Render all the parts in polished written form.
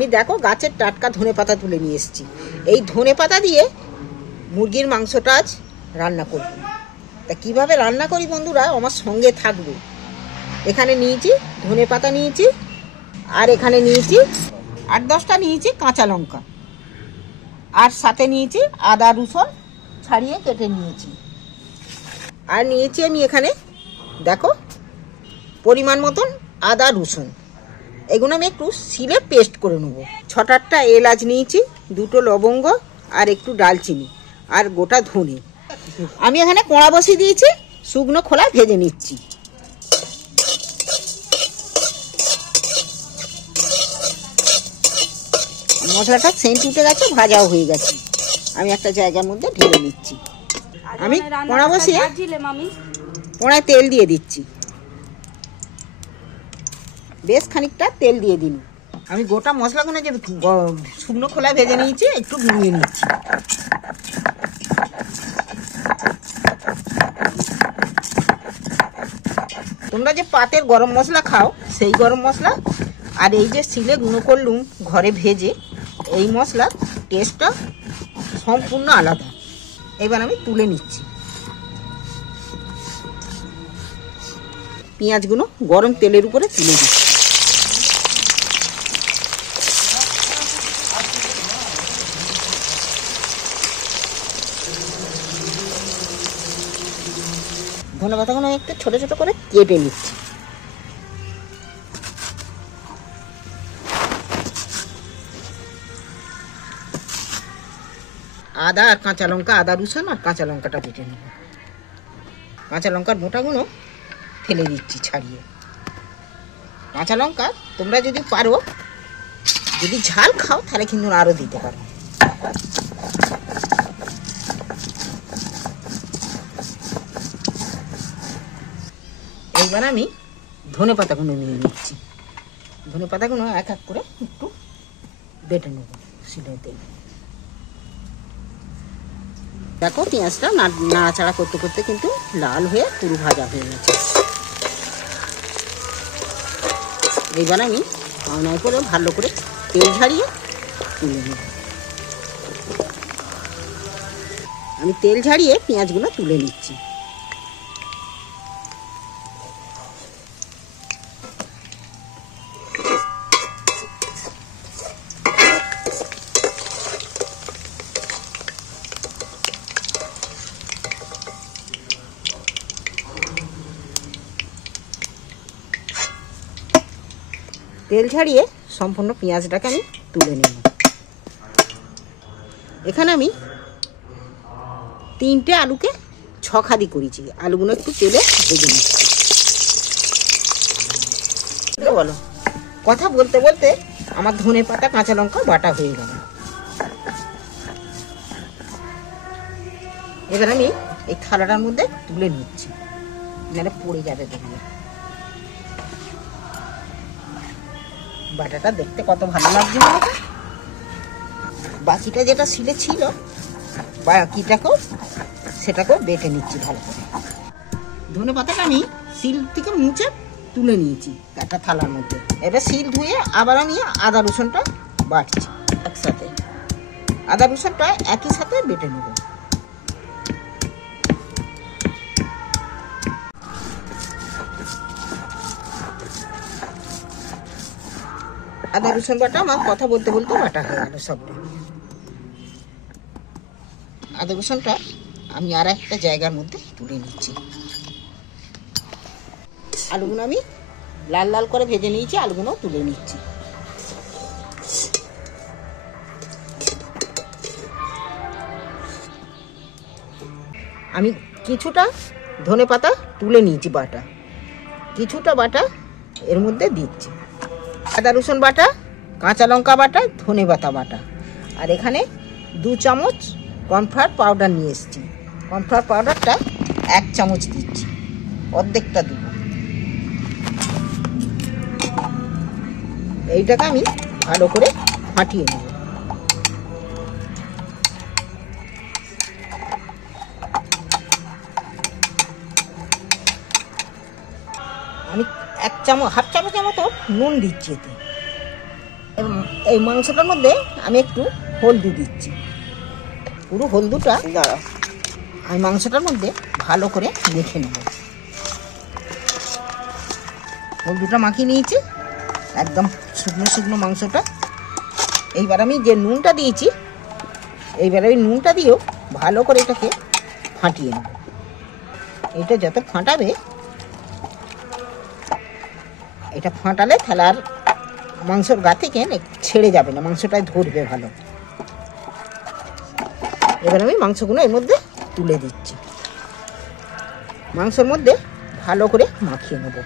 আমি দেখো গাছের টাটকা ধনেপাতা তুলে নিয়ে এসেছি। এই ধনেপাতা দিয়ে মুরগির মাংসটা আজ রান্না করব। তা কীভাবে রান্না করি বন্ধুরা আমার সঙ্গে থাকবে। এখানে নিয়েছি ধনেপাতা নিয়েছি, আর এখানে নিয়েছি 8-10টা নিয়েছি কাঁচা লঙ্কা, আর সাথে নিয়েছি আদা রসুন ছাড়িয়ে কেটে নিয়েছি। আর নিয়েছি আমি এখানে দেখো পরিমাণ মতন আদা রসুন। এগুলো আমি একটু শিলে পেস্ট করে নেব। 6-8টা এলাচ নিয়েছি, 2টো লবঙ্গ আর একটু ডালচিনি আর গোটা ধনে। আমি এখানে কড়া বসিয়ে দিয়েছি, শুকনো খোলা ভেজে নিচ্ছি। মশলাটা সেন্ট উঠে গেছে, ভাজাও হয়ে গেছে। আমি একটা জায়গার মধ্যে ঢেলে নিচ্ছি। আমি কড়া বসিয়ে কড়ায় তেল দিয়ে দিচ্ছি। বেশ খানিকটা তেল দিয়ে দিন। আমি গোটা মশলাগুলো যে শুকনো খোলা ভেজে নিয়েছি একটু গুঁড়িয়ে নিচ্ছি। তোমরা যে পাতের গরম মশলা খাও সেই গরম মশলা আর এই যে শিলে গুঁড়ো করলুম ঘরে ভেজে, এই মশলার টেস্টটা সম্পূর্ণ আলাদা। এবার আমি তুলে নিচ্ছি। পেঁয়াজগুলো গরম তেলের উপরে তুলে দিচ্ছি। ধনেপাতাগুলো একটু ছোট ছোট করে কেটে নিচ্ছি। আদা আর কাঁচা লঙ্কা, আদা রসুন আর কাঁচা লঙ্কাটা বেটে নেব। কাঁচা লঙ্কার মোটাগুলো ফেলে দিচ্ছি ছাড়িয়ে। কাঁচা লঙ্কা তোমরা যদি পারো, যদি ঝাল খাও তাহলে কিন্তু আরও দিতে পারো। এইবার আমি ধনেপাতাগুলো নিয়ে নিচ্ছি। ধনেপাতাগুলো এক এক করে একটু বেটে নেব শিলেতে। দেখো পেঁয়াজটা নাড়াচাড়া করতে করতে কিন্তু লাল হয়ে পুরো ভাজা হয়ে গেছে। এইবার আমি পাওনায় করে ভালো করে তেল ঝাড়িয়ে তুলে নেব। আমি তেল ঝাড়িয়ে পেঁয়াজগুলো তুলে নিচ্ছি। তেল ঝাড়িয়ে সম্পূর্ণ পেঁয়াজটাকে আমি তুলে নেব। এখানে আমি 3টে আলুকে 6 খাদি করেছি। আলুগুলো একটু তেলে ভেজে নিচ্ছি। বলো, কথা বলতে বলতে আমার ধনেপাতা কাঁচা লঙ্কা বাটা হয়ে গেল। এবার আমি এই থালাটার মধ্যে তুলে নিচ্ছি, নাহলে পড়ে যাবে। দেখবে বাটাটা দেখতে কত ভালো লাগছে। বাকিটা যেটা শিলে ছিল বাকিটাকেও সেটাকেও বেটে নিচ্ছি ভালো করে। ধনেপাতাটা আমি শিল থেকে মুছে তুলে নিয়েছি একটা থালার মধ্যে। এবার শিল ধুয়ে আবার আমি আদা রসুনটা বাটছি একসাথে। আদা রসুনটা একই সাথে বেটে নেব। আদা রসুন বাটা আমার কথা বলতে বলতে বাটা হয়ে গেল সবটা। আদা রসুনটা আমি আর একটা জায়গার মধ্যে তুলে নিচ্ছি। আলুগুলো আমি লাল লাল করে ভেজে নিয়েছি, আলুগুলো তুলে নিচ্ছি। আমি কিছুটা ধনেপাতা তুলে নিয়েছি বাটা, কিছুটা বাটা এর মধ্যে দিচ্ছি। আদা রসুন বাটা, কাঁচা লঙ্কা বাটা, ধনেপাতা বাটা, আর এখানে 2 চামচ কর্নফ্লাওয়ার পাউডার নিয়ে এসেছি। কর্নফ্লাওয়ার পাউডারটা 1 চামচ দিচ্ছি, অর্ধেকটা দেব। এইটাকে আমি ভালো করে ফাটিয়ে নেব। আমি 1 চামচ, হাফ চামচের মতো নুন দিচ্ছি এতে। এই মাংসটার মধ্যে আমি একটু হলদি দিচ্ছি। পুরো হলদিটা আমি মাংসটার মধ্যে ভালো করে মেখে নেব। হলদিটা মাখিয়ে নিয়েছি একদম শুকনো শুকনো মাংসটা। এইবার আমি যে নুনটা দিয়েছি, এইবার ওই নুনটা দিয়েও ভালো করে এটাকে ফাটিয়ে নেব। এটা যত ফাটাবে, এটা ফাটালে তাহলে আর মাংসর গা থেকে ছেড়ে যাবে না, মাংসটায় ধরবে ভালো। এবার আমি মাংসগুলো এর মধ্যে তুলে দিচ্ছি, মাংসের মধ্যে ভালো করে মাখিয়ে নেব।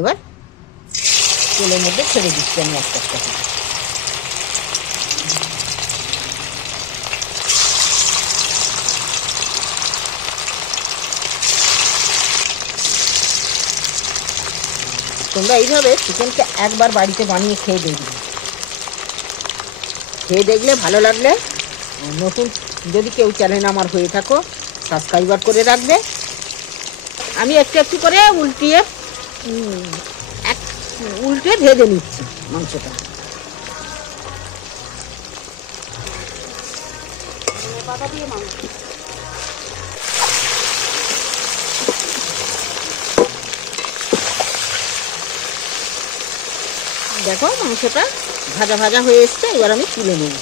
এবার তেলের মধ্যে ছেড়ে দিচ্ছি আমি একটা একটা করে। তোমরা এইভাবে চিকেনকে একবার বাড়িতে বানিয়ে খেয়ে দেখবে, খেয়ে দেখলে ভালো লাগলে নতুন যদি কেউ চ্যানেল আমার হয়ে থাকো সাবস্ক্রাইবার করে রাখবে। আমি একটু একটু করে উল্টে ভেজে নিচ্ছি মাংসটা। দেখো মাংসটা ভাজা ভাজা হয়ে এসছে, এবার আমি তুলে নেব।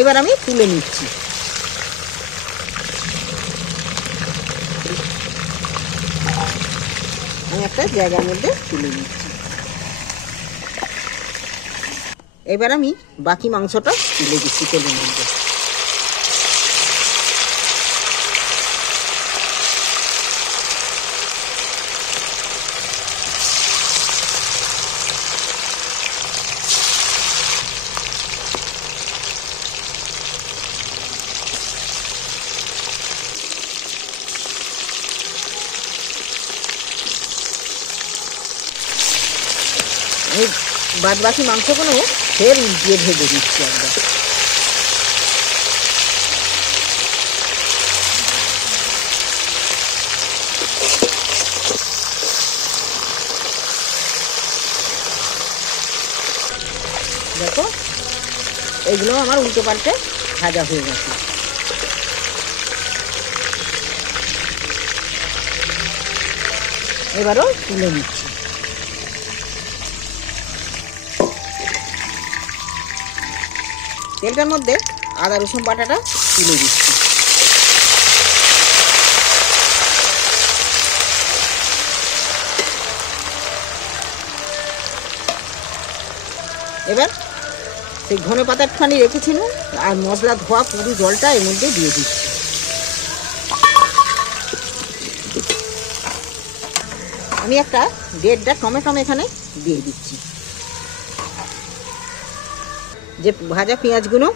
এবার আমি তুলে নিচ্ছি। আমি একটা জায়গার মধ্যে তুলে নিচ্ছি। এবার আমি বাকি মাংসটা তুলে দিচ্ছি তেলের মধ্যে। এই বাদ বাকি মাংসগুলো ফের উল্টিয়ে ভেজে দিচ্ছি একবার। দেখো এইগুলো আমার উল্টো পাল্টে ভাজা হয়ে গেছে। এবারও তুলে নিচ্ছি। তেলটার মধ্যে আদা রসুন বাটাটা তুলে দিচ্ছি। এবার সেই ধনে পাতার খানি রেখেছিলাম আর মশলা ধোয়া পুরো জলটা এর মধ্যে দিয়ে দিচ্ছি। আমি একটা 1.5টা টমেটো এখানে দিয়ে দিচ্ছি। যে ভাজা পেঁয়াজগুলো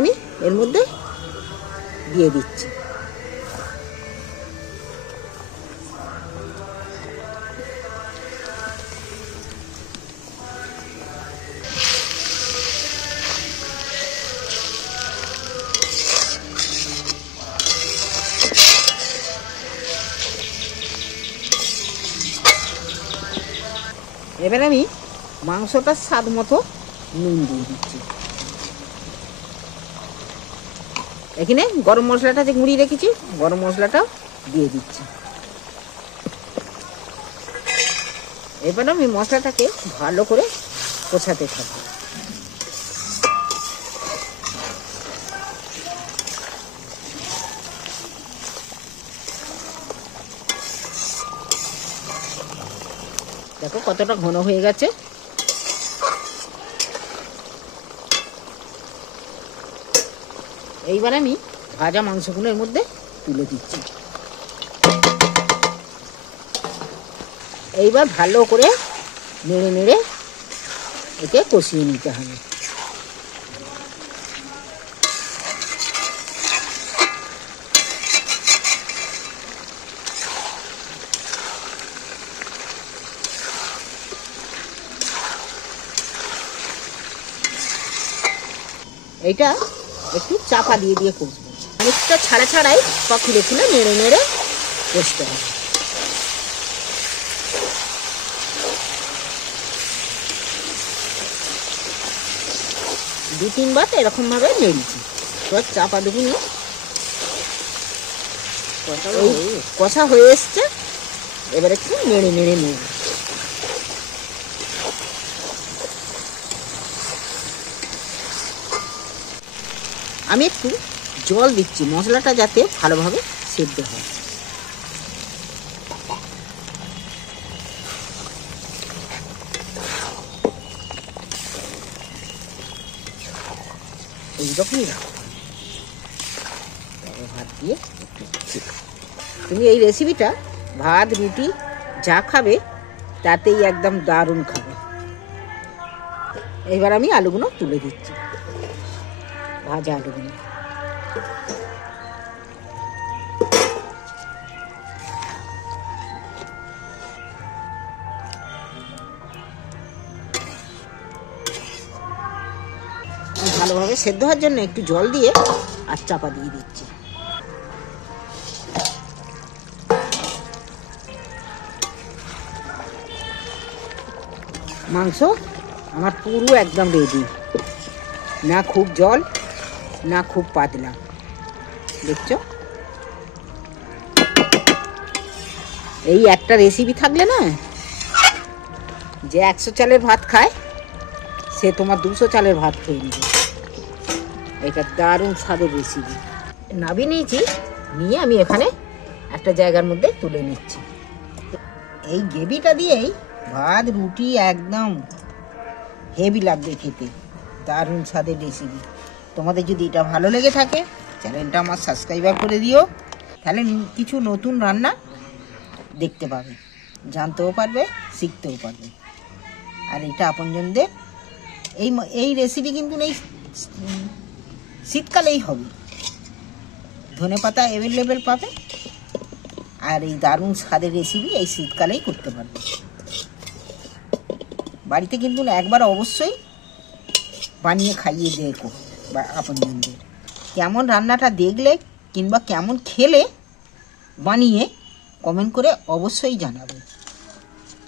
আমি এর মধ্যে দিয়ে দিচ্ছি। এবার আমি মাংসটার স্বাদ মতো নুন দিয়ে দিচ্ছি। এখানে গরম মশলাটা যে গুঁড়িয়ে রেখেছি, গরম মশলাটা দিয়ে দিচ্ছি। এবার আমি মশলাটাকে ভালো করে কষাতে থাকি। দেখো কতটা ঘন হয়ে গেছে। এইবার আমি ভাজা মাংসগুলো এর মধ্যে তুলে দিচ্ছি। এইবার ভালো করে নেড়ে নেড়ে একে কষিয়ে নিতে হবে। এইটা একটু চাপা দিয়ে দিয়ে কষবো, অনেকটা ছাড়া ছাড়াই বা খুলে খুলে নেড়ে নেড়ে কষতে হবে। দু তিনবার এরকমভাবে নেড়েছি, এবার চাপা দেবো না, কষা হয়ে এসছে। এবার একটু নেড়ে নেড়ে নেব। আমি একটু জল দিচ্ছি মশলাটা যাতে ভালোভাবে সেদ্ধ হয়। এইরকমই ভাত দিয়ে তুমি এই রেসিপিটা ভাত রুটি যা খাবে তাতেই একদম দারুণ খাবে। এবার আমি আলুগুলো তুলে দিচ্ছি, ভাজা আলুগুলো। ভালোভাবে সেদ্ধ হওয়ার জন্য একটু জল দিয়ে আর চাপা দিয়ে দিচ্ছি। মাংস আমার পুরো একদম রেডি, না খুব জল না খুব পাতলা, দেখছো? এই একটা রেসিপি থাকলে না, যে 100 চালের ভাত খায় সে তোমার 200 চালের ভাত খেয়ে নেবে। এটা দারুণ স্বাদের রেসিপি। নামিয়ে নিয়েছি, নিয়ে আমি এখানে একটা জায়গার মধ্যে তুলে নিচ্ছি। এই গ্রেভিটা দিয়েই ভাত রুটি একদম হেভি লাগবে খেতে, দারুণ স্বাদের রেসিপি। তোমাদের যদি এটা ভালো লেগে থাকে চ্যানেলটা আমার সাবস্ক্রাইবার করে দিও, তাহলে কিছু নতুন রান্না দেখতে পাবে, জানতেও পারবে, শিখতেও পারবে। আর এটা আপনজনদের এই রেসিপি কিন্তু এই শীতকালেই হবে, ধনেপাতা অ্যাভেলেবেল পাবে। আর এই দারুণ স্বাদের রেসিপি এই শীতকালেই করতে পারবে। বাড়িতে কিন্তু একবার অবশ্যই বানিয়ে খাইয়ে দেখো বা আপনজনদের। কেমন রান্নাটা দেখলে কিংবা কেমন খেলে বানিয়ে কমেন্ট করে অবশ্যই জানাবে।